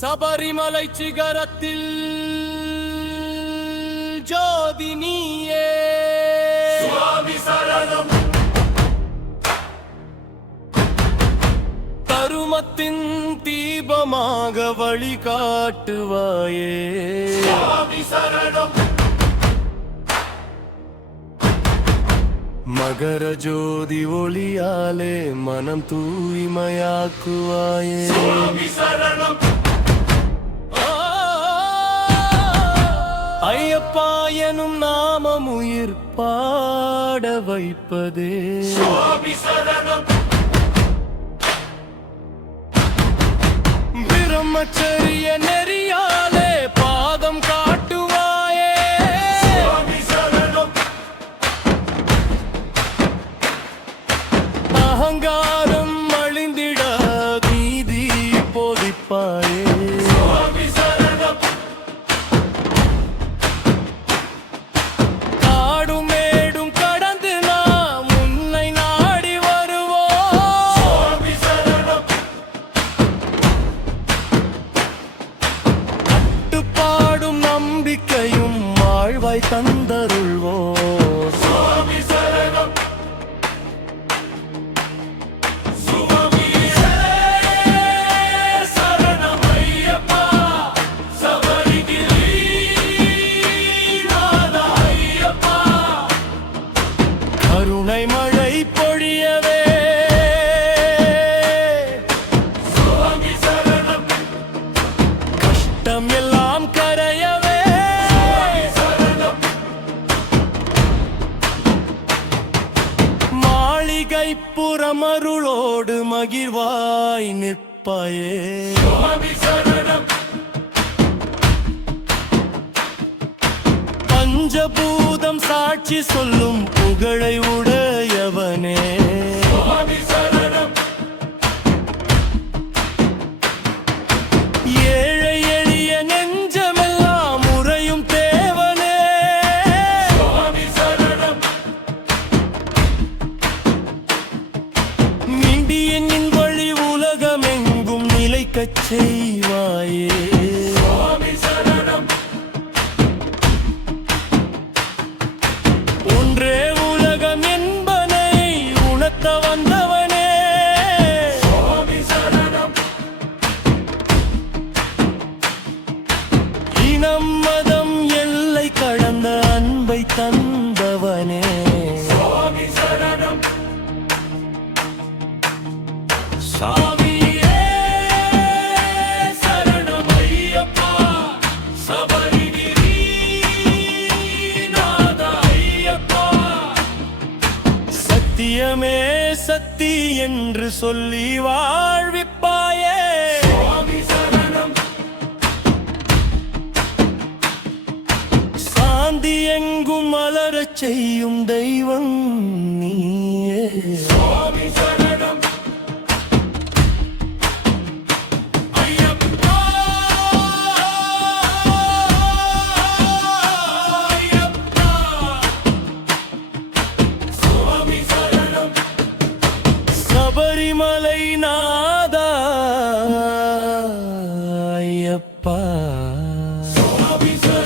சபரிமலை சிகரத்தில் ஜோதி நீயே. சுவாமி சரணம். தருமத்தின் தீபமாக வழிகாட்டுவாயே. சுவாமி சரணம். மகர ஜோதி ஒளியாலே மனம் தூய்மையாக்குவாயே. சுவாமி சரணம். எனும் நாமம் உயிர் பாட வைப்பதே. பிரம்மச்சரிய நெறியாலே வாழ்வாய் அருளோடு மகிழ்வாய் நிற்பாயே. பஞ்சபூதம் சாட்சி சொல்லும் புகழை உடையவனே. நிலைக்கச் செய்வாயே? சுவாமி சரணம் ஒன்றே உலகம் என்பனை உணர்த்த வந்தவனே. சுவாமி சரணம் இனம் மதம் எல்லை கடந்த அன்பை தந்தவனே. சுவாமி சத்தியமே சக்தி என்று சொல்லி வாழ்விப்பாயே. சுவாமி சரணம். சாந்தி எங்கும் மலரச் செய்யும் தெய்வம் Jesus.